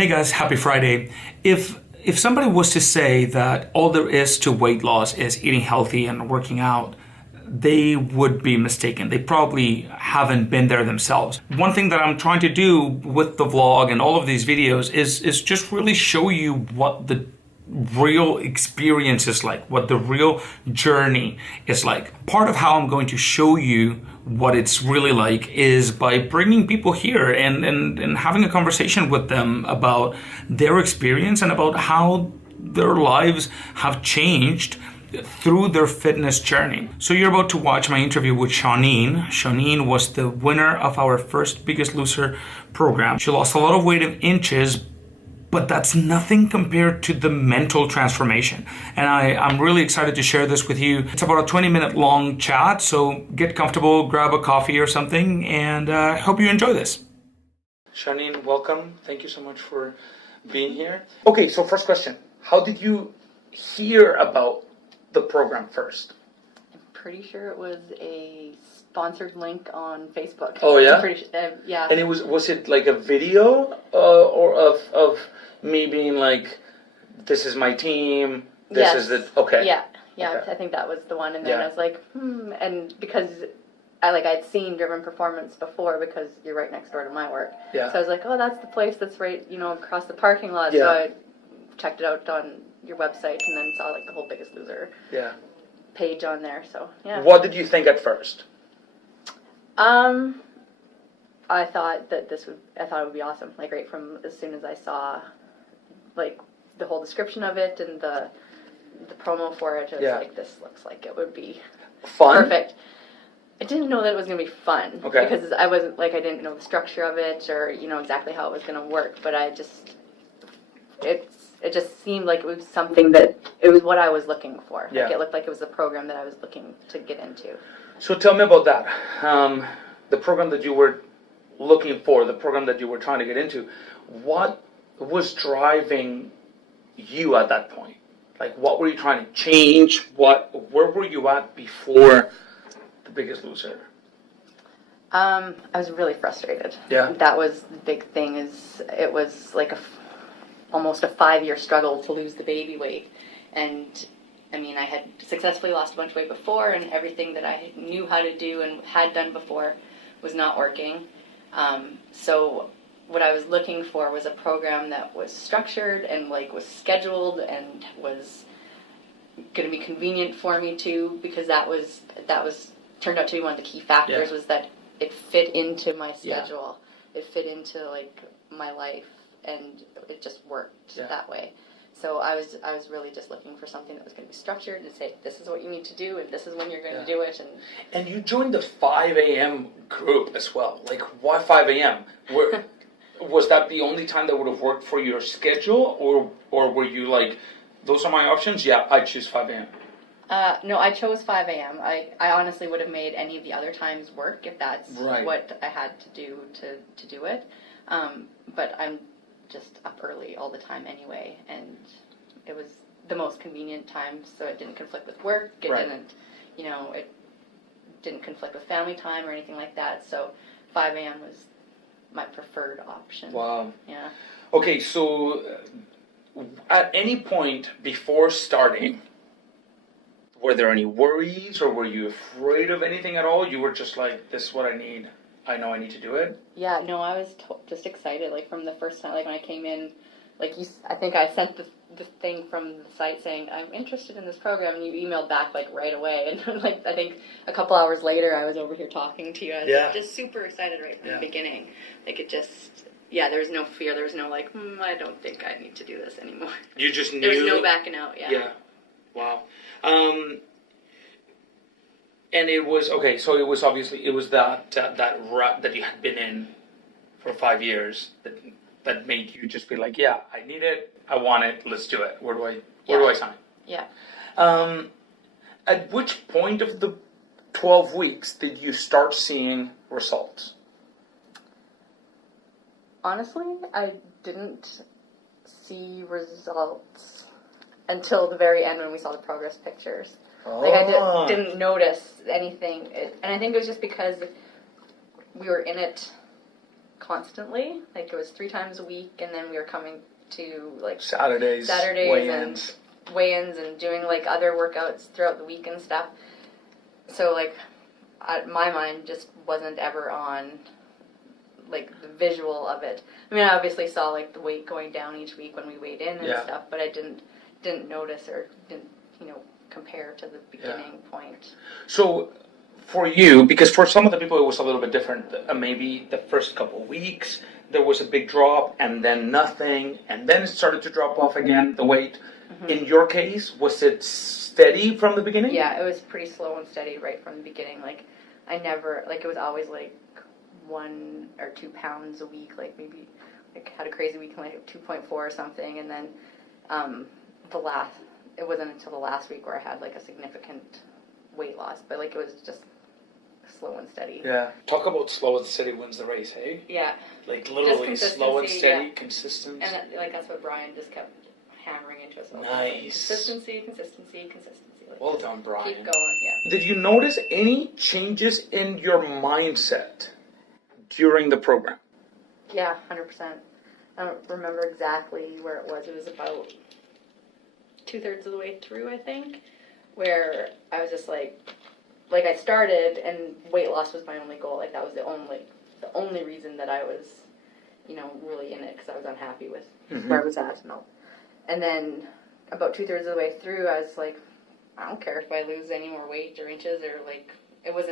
Hey guys, happy Friday. If somebody was to say that all there is to weight loss is eating healthy and working out, they would be mistaken. They probably haven't been there themselves. One thing that I'm trying to do with the vlog and all of these videos is just really show you what the real experience is like, what the real journey is like. Part of how I'm going to show you what it's really like is by bringing people here and having a conversation with them about their experience and about how their lives have changed through their fitness journey. So you're about to watch my interview with Shawneen. Shawneen was the winner of our first Biggest Loser program. She lost a lot of weight in inches, but that's nothing compared to the mental transformation. And I'm really excited to share this with you. It's about a 20-minute long chat, so get comfortable, grab a coffee or something, and I hope you enjoy this. Shawneen, welcome. Thank you so much for being here. Okay, so first question. How did you hear about the program first? I'm pretty sure it was a sponsored link on Facebook. Oh yeah? I'm pretty sure, yeah. And was it like a video or of me being like, this is my team, this is the, okay. Yeah, Okay. I think that was the one. And then I was like, and because I'd seen Driven Performance before because you're right next door to my work. Yeah. So I was like, oh, that's the place that's right, across the parking lot. Yeah. So I checked it out on your website and then saw like the whole Biggest Loser page on there. So yeah. What did you think at first? I thought that it would be awesome. Like right from as soon as I saw, like the whole description of it and the promo for it, I was like, this looks like it would be Fun? perfect. I didn't know that it was going to be fun. Okay. Because I wasn't like, I didn't know the structure of it or exactly how it was going to work. But it just seemed like it was something that it was what I was looking for. Yeah. Like it looked like it was a program that I was looking to get into. So tell me about that. The program that you were looking for, the program that you were trying to get into, what was driving you at that point? Like, what were you trying to change? Where were you at before the Biggest Loser? I was really frustrated. Yeah. That was the big thing. It was like almost a 5-year struggle to lose the baby weight, and I mean, I had successfully lost a bunch of weight before, and everything that I knew how to do and had done before was not working. So what I was looking for was a program that was structured and was scheduled and was going to be convenient for me too, because that was turned out to be one of the key factors, was that it fit into my schedule. It fit into my life, and it just worked that way. So I was really just looking for something that was going to be structured and say, this is what you need to do, and this is when you're going to do it. And you joined the 5 a.m. group as well. Like, why 5 a.m.? Was that the only time that would have worked for your schedule, or were you like, those are my options? Yeah, I choose 5 a.m. No, I chose 5 a.m. I honestly would have made any of the other times work if that's what I had to do to do it. But I'm just up early all the time anyway, and it was the most convenient time, so it didn't conflict with work. It didn't, it didn't conflict with family time or anything like that. So 5 a.m. was my preferred option. Wow. Yeah. Okay, so at any point before starting, were there any worries, or were you afraid of anything at all? You were just like, this is what I need. I know I need to do it? Yeah, no, I was just excited, from the first time, when I came in, I think I sent the thing from the site saying, I'm interested in this program, and you emailed back, right away, and, I think a couple hours later, I was over here talking to you. I was just super excited right from the beginning. There was no fear, there was no, I don't think I need to do this anymore. You just knew? There was no backing out, Yeah. Wow. And it was, okay, so it was obviously, it was that rut that you had been in for 5 years that made you just be like, yeah, I need it, I want it, let's do it. Where do I sign? Yeah. At which point of the 12 weeks did you start seeing results? Honestly, I didn't see results until the very end when we saw the progress pictures. I didn't notice anything. And I think it was just because we were in it constantly. Like, it was 3 times a week, and then we were coming to, like, Saturdays weigh-ins. and weigh-ins and doing, like, other workouts throughout the week and stuff. So, like, my mind just wasn't ever on, like, the visual of it. I mean, I obviously saw, like, the weight going down each week when we weighed in and stuff, but I didn't notice or didn't, compare to the beginning point. So, for you, because for some of the people it was a little bit different, maybe the first couple of weeks there was a big drop and then nothing, and then it started to drop off again, the weight. In your case, was it steady from the beginning? Yeah, it was pretty slow and steady right from the beginning. Like, I never, like, it was always like 1 or 2 pounds a week, like maybe, like, had a crazy week like 2.4 or something, and then it wasn't until the last week where I had like a significant weight loss, but like it was just slow and steady. Yeah. Talk about slow and steady wins the race, hey? Yeah. Like literally slow and steady, consistent. And like that's what Brian just kept hammering into us all. Nice. Like, consistency. Like, well done, Brian. Keep going, yeah. Did you notice any changes in your mindset during the program? Yeah, 100%. I don't remember exactly where it was. It was about 2/3 of the way through, I think, where I was just like I started and weight loss was my only goal. Like, that was the only reason that I was, really in it, because I was unhappy with where I was at and all. And then about 2/3 of the way through, I was like, I don't care if I lose any more weight or inches, or like, it was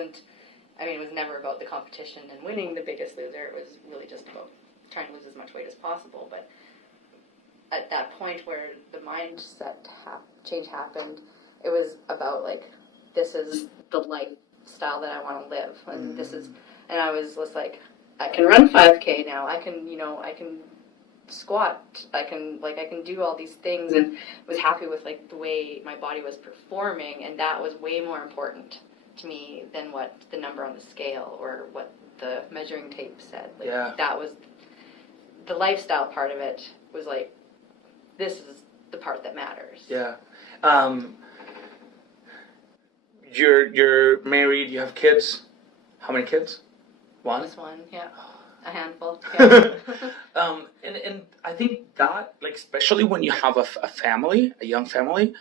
never about the competition and winning the Biggest Loser. It was really just about trying to lose as much weight as possible. But at that point where the mindset change happened, it was about like, this is the lifestyle that I want to live, and and I was just like, I can run 5K now. I can squat. I can do all these things, and was happy with like the way my body was performing, and that was way more important to me than what the number on the scale or what the measuring tape said. Like, that was the lifestyle part of it. Was like, this is the part that matters. Yeah. You're married, you have kids. How many kids? One? Just one, yeah. A handful. Yeah. And I think that, like, especially when you have a family, a young family,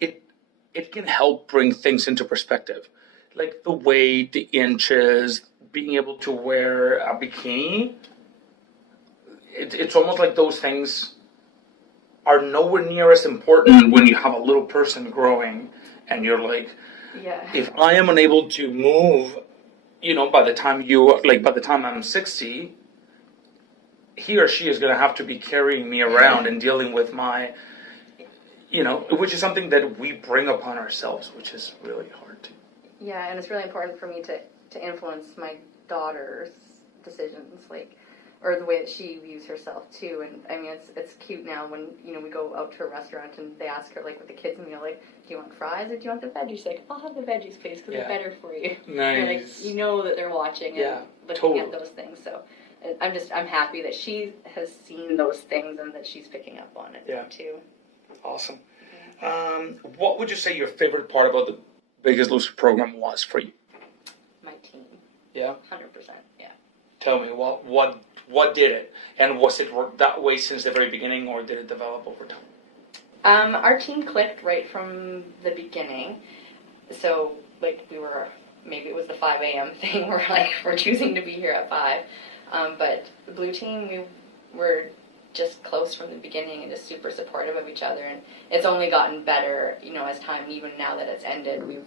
it can help bring things into perspective. Like the weight, the inches, being able to wear a bikini. It's almost like those things are nowhere near as important when you have a little person growing and you're like, if I am unable to move, by the time I'm 60, he or she is going to have to be carrying me around and dealing with my, which is something that we bring upon ourselves, which is really hard to. Yeah, and it's really important for me to influence my daughter's decisions, or the way that she views herself too. And I mean, it's cute now when we go out to a restaurant and they ask her, like, with the kids meal, like, do you want fries or do you want the veggies? Like, I'll have the veggies, please, because they're better for you. Nice. And, that they're watching and looking at those things. So I'm happy that she has seen those things and that she's picking up on it too. Awesome. What would you say your favorite part about the Biggest Loser program was for you? My team. Yeah. 100%. Yeah. Tell me what did it, and was it that way since the very beginning, or did it develop over time? Our team clicked right from the beginning. So maybe it was the 5 a.m. thing where we're choosing to be here at 5. But the blue team, we were just close from the beginning and just super supportive of each other, and it's only gotten better, as time, even now that it's ended, we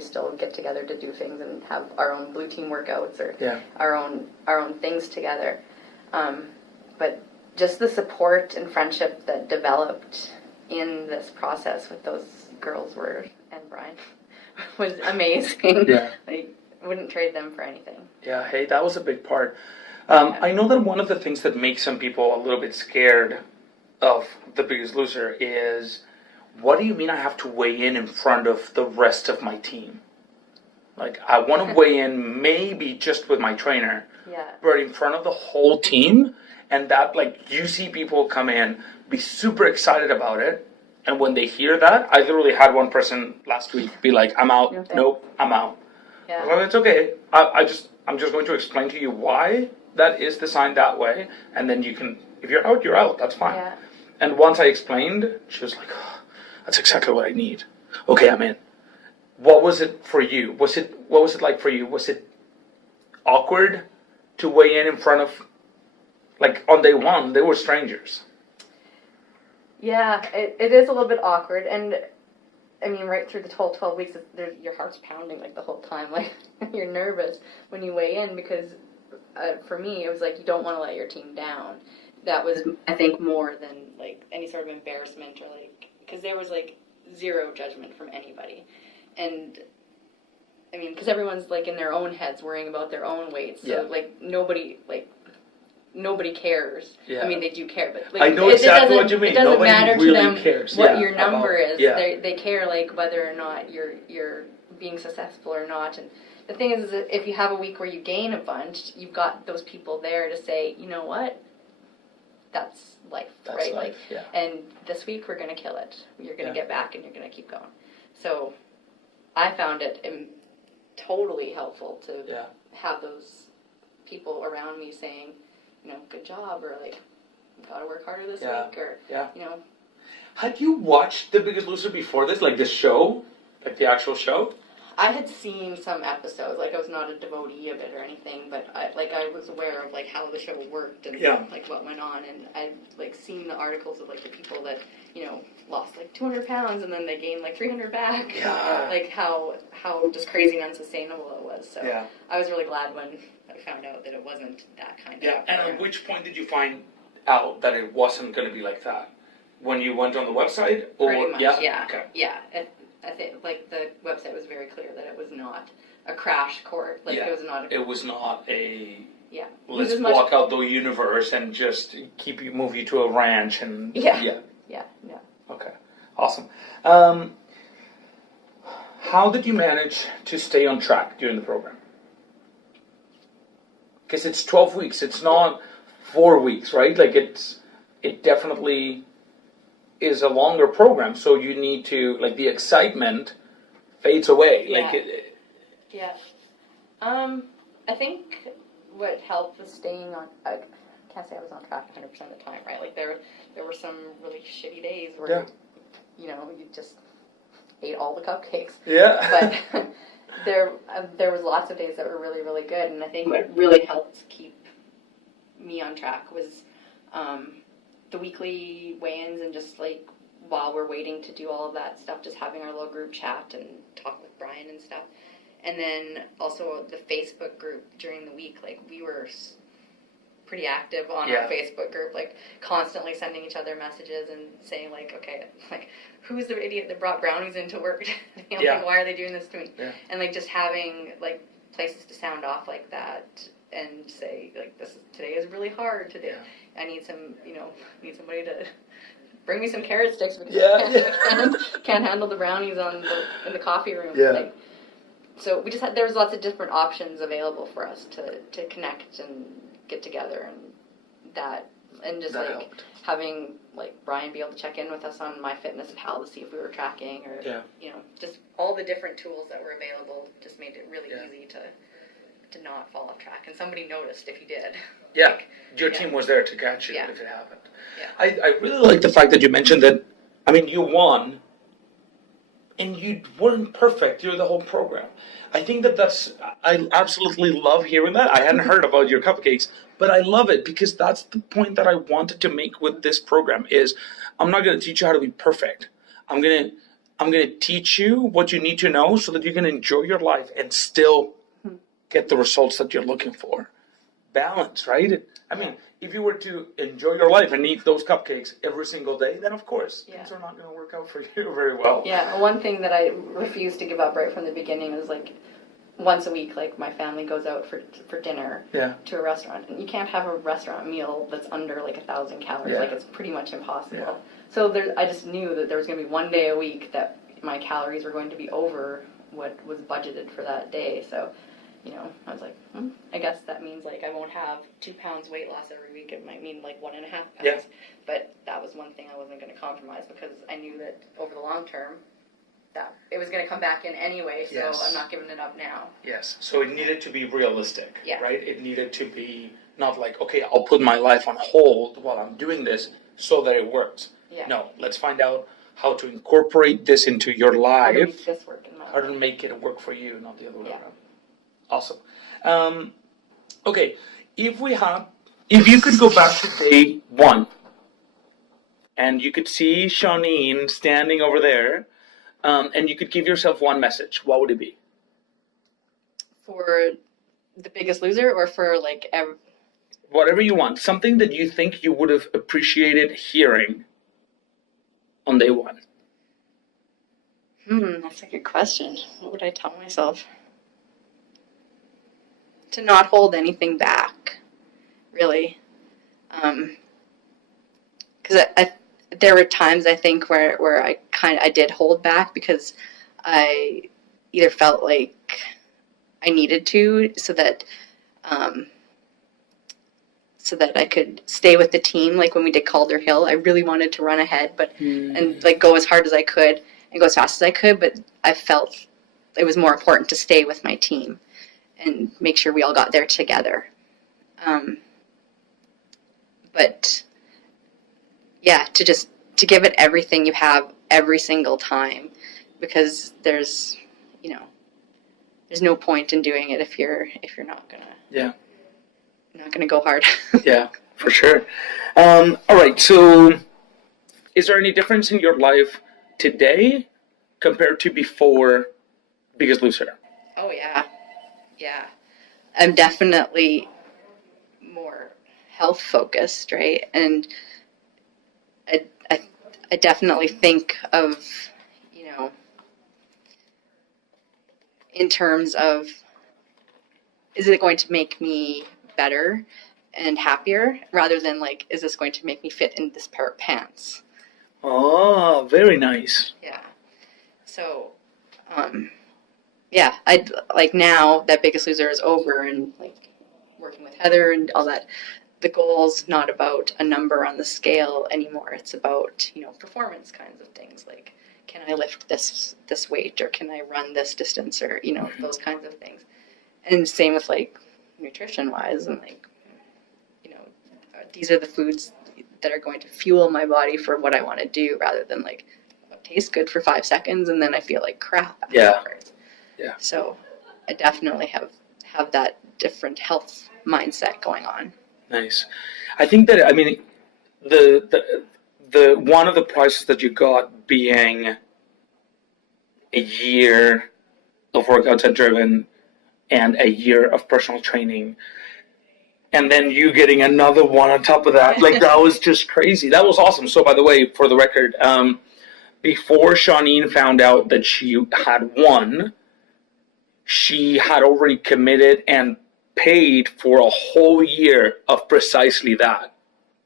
still get together to do things and have our own blue team workouts or our own things together. But just the support and friendship that developed in this process with those girls and Brian was amazing. Yeah. I wouldn't trade them for anything. Yeah, hey, that was a big part. I know that one of the things that makes some people a little bit scared of the Biggest Loser is, what do you mean I have to weigh in front of the rest of my team? Like, I want to weigh in maybe just with my trainer, but in front of the whole team, and that, you see people come in, be super excited about it, and when they hear that, I literally had one person last week be like, I'm out, nope, I'm out. Yeah. Well, it's okay. I'm just going to explain to you why, that is designed that way, and then you can, if you're out, you're out. That's fine. Yeah. And once I explained, she was like, oh, "That's exactly what I need." Okay, I'm in. What was it for you? What was it like for you? Was it awkward to weigh in front of, like on day one, they were strangers? Yeah, it is a little bit awkward, and I mean, right through the whole 12 weeks, your heart's pounding like the whole time. Like you're nervous when you weigh in because for me, it was like you don't want to let your team down. That was, I think, more than like any sort of embarrassment or like because there was like zero judgment from anybody, and I mean, because everyone's like in their own heads worrying about their own weights, so like nobody cares. Yeah. I mean, they do care, but like, I know exactly what you mean. It doesn't Nobody matter really to them cares. what your number about, is. They care like whether or not you're being successful or not. And the thing is that if you have a week where you gain a bunch, you've got those people there to say, you know what, that's life, right? Life, like, and this week we're gonna kill it. You're gonna get back and you're gonna keep going. So, I found it totally helpful to have those people around me saying, you know, good job, or like, gotta work harder this week, or, you know. Had you watched The Biggest Loser before this, like the show, like the actual show? I had seen some episodes, like I was not a devotee of it or anything, but I was aware of like how the show worked and like what went on, and I'd like seen the articles of like the people that, you know, lost like 200 pounds and then they gained like 300 back, like how just crazy and unsustainable it was. So I was really glad when I found out that it wasn't that kind of. Yeah, and at which point did you find out that it wasn't going to be like that? When you went on the website? Or, pretty much, yeah. Okay. Yeah, I think like the website was very clear that it was not a crash course. Like it was not. It was not a. Yeah. Let's walk out the universe and just move you to a ranch and. Yeah. Okay. Awesome. How did you manage to stay on track during the program? Because it's 12 weeks. It's not 4 weeks, right? Like it definitely is a longer program. So you need to, like, the excitement fades away. Yeah. Like I think what helped was staying on. I can't say I was on track 100% of the time, right? Like there were some really shitty days where, you know, you just ate all the cupcakes. Yeah. But there was lots of days that were really, really good, and I think what really helped keep me on track was the weekly weigh-ins, and just like while we're waiting to do all of that stuff, just having our little group chat and talk with Brian and stuff. And then also the Facebook group during the week, like we were pretty active on our Facebook group, like constantly sending each other messages and saying like, okay, like who's the idiot that brought brownies into work? You know, like, why are they doing this to me? And like just having like places to sound off like that and say like today is really hard today. I need need somebody to bring me some carrot sticks because I can't handle the brownies in the coffee room. Like, so we just there was lots of different options available for us to connect and get together, and just like helped. having like Brian be able to check in with us on MyFitnessPal to see if we were tracking, or you know, just all the different tools that were available just made it really easy to not fall off track, and somebody noticed if you did. Your team was there to catch you if it happened. I really like the fact that you mentioned that. I mean, you won, and you weren't perfect through the whole program. I think I absolutely love hearing that. I hadn't heard about your cupcakes, but I love it because that's the point that I wanted to make with this program is I'm not going to teach you how to be perfect. I'm going to teach you what you need to know so that you can enjoy your life and still get the results that you're looking for. Balance, right? I mean, if you were to enjoy your life and eat those cupcakes every single day, then of course things are not going to work out for you very well. Yeah, one thing that I refused to give up right from the beginning was like once a week, like my family goes out for dinner to a restaurant, and you can't have a restaurant meal that's under like 1,000 calories. Like it's pretty much impossible. So I just knew that there was going to be one day a week that my calories were going to be over what was budgeted for that day. So, you know, I was like, I guess that means like I won't have 2 pounds weight loss every week. It might mean like 1.5 pounds. But that was one thing I wasn't going to compromise, because I knew that over the long term that it was going to come back in anyway. So I'm not giving it up now. Yes. So it needed to be realistic, right? It needed to be Not like, okay, I'll put my life on hold while I'm doing this so that it works. Yeah. No, let's find out how to incorporate this into your How to life, make this work in my how to life. make it work for you, not the other way Yeah. around. Awesome. Okay, if you could go back to day one, and you could see Shawneen standing over there, and you could give yourself one message, what would it be? For The Biggest Loser, or for like Whatever you want, something that you think you would have appreciated hearing on day one. That's a good question. What would I tell myself? To not hold anything back, really. Because there were times, I think, where I did hold back because I either felt like I needed to, so that I could stay with the team. Like when we did Calder Hill, I really wanted to run ahead, and like go as hard as I could and go as fast as I could. But I felt it was more important to stay with my team and make sure we all got there together. But yeah, to give it everything you have every single time, because there's no point in doing it if you're not gonna go hard. Yeah, for sure. All right, so is there any difference in your life today compared to before Biggest Loser? Oh yeah. I'm definitely more health focused, right? And I definitely think of, in terms of, is it going to make me better and happier, rather than like, is this going to make me fit in this pair of pants? Oh, very nice. Yeah. So, yeah, I'd like, now that Biggest Loser is over and like working with Heather and all that, the goal's not about a number on the scale anymore. It's about, performance kinds of things, like, can I lift this weight, or can I run this distance, or, those kinds of things. And same with like nutrition wise, and like, these are the foods that are going to fuel my body for what I want to do, rather than like, what tastes good for 5 seconds and then I feel like crap afterwards. Yeah. So I definitely have that different health mindset going on. Nice. I think that, I mean, the one of the prizes that you got being a year of workouts at Driven and a year of personal training, and then you getting another one on top of that, like, that was just crazy. That was awesome. So, by the way, for the record, before Shawneen found out that she had won, she had already committed and paid for a whole year of precisely that.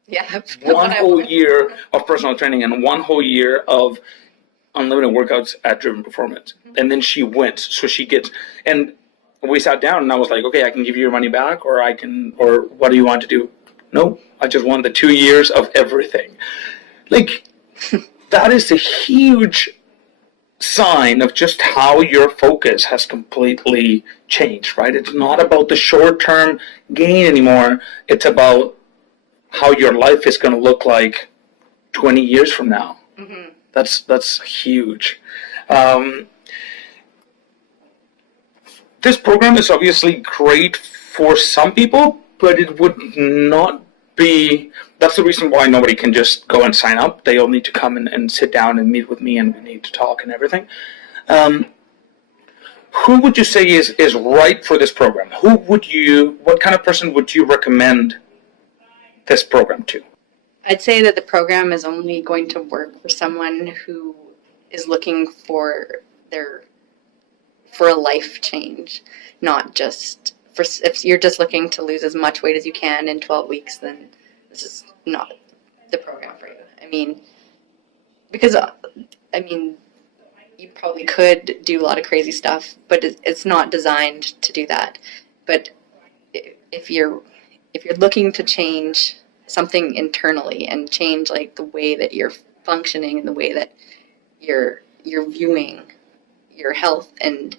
Yeah. One whole year of personal training and one whole year of unlimited workouts at Driven Performance. And then she went. So she gets, and we sat down and I was like, okay, I can give you your money back, or what do you want to do? No, I just want the 2 years of everything. Like, that is a huge sign of just how your focus has completely changed, right? It's not about the short-term gain anymore. It's about how your life is going to look like 20 years from now. Mm-hmm. That's huge. This program is obviously great for some people, but it would not be. That's the reason why nobody can just go and sign up. They all need to come and sit down and meet with me, and we need to talk and everything. Who would you say is right for this program? What kind of person would you recommend this program to? I'd say that the program is only going to work for someone who is looking for a life change, not just if you're just looking to lose as much weight as you can in 12 weeks, then this is not the program for you. I mean, because, you probably could do a lot of crazy stuff, but it's not designed to do that. But if you're looking to change something internally and change like the way that you're functioning and the way that you're viewing your health and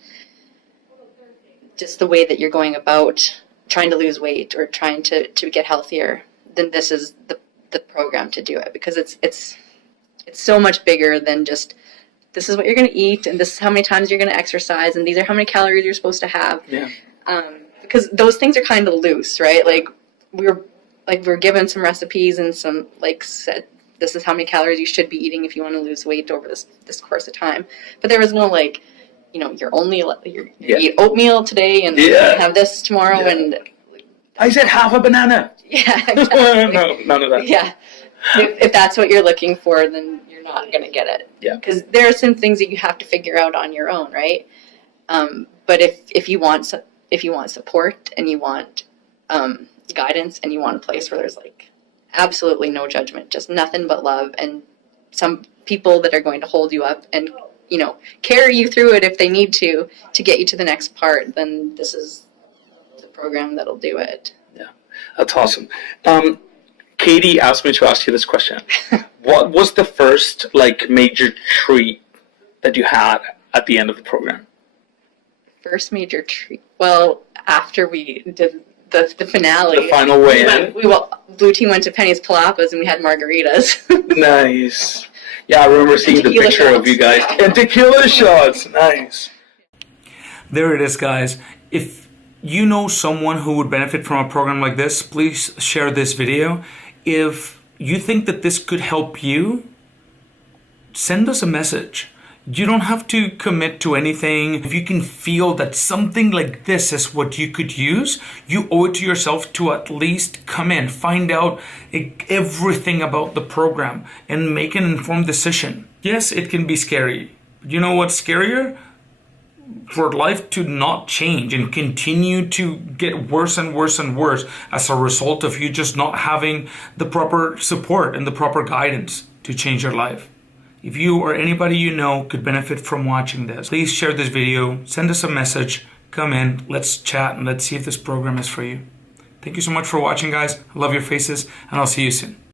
just the way that you're going about trying to lose weight or trying to get healthier, then this is the program to do it, because it's so much bigger than just, this is what you're going to eat and this is how many times you're going to exercise and these are how many calories you're supposed to have. Yeah. Because those things are kind of loose, right? Like we're given some recipes and some, like, said this is how many calories you should be eating if you want to lose weight over this course of time. But there was no, like, you know, you eat oatmeal today and have this tomorrow, and I said half a banana. Yeah, exactly. No, none of that. Yeah. If that's what you're looking for, then you're not going to get it. Yeah. Because there are some things that you have to figure out on your own, right? But if you want support and you want guidance and you want a place where there's, like, absolutely no judgment, just nothing but love, and some people that are going to hold you up and, you know, carry you through it if they need to get you to the next part, then this is the program that'll do it. Yeah, that's awesome. Katie asked me to ask you this question. What was the first, like, major treat that you had at the end of the program? First major treat? Well, after we did the finale. The final weigh-in. Blue team went to Penny's Palapas and we had margaritas. Nice. Yeah, I remember seeing the picture of you guys. And tequila shots. Nice. There it is, guys. If you know someone who would benefit from a program like this, please share this video. If you think that this could help you, send us a message. You don't have to commit to anything. If you can feel that something like this is what you could use, you owe it to yourself to at least come in, find out everything about the program, and make an informed decision. Yes, it can be scary. You know what's scarier? For life to not change and continue to get worse and worse and worse as a result of you just not having the proper support and the proper guidance to change your life. If you or anybody you know could benefit from watching this, please share this video, send us a message, come in, let's chat, and let's see if this program is for you. Thank you so much for watching, guys. I love your faces, and I'll see you soon.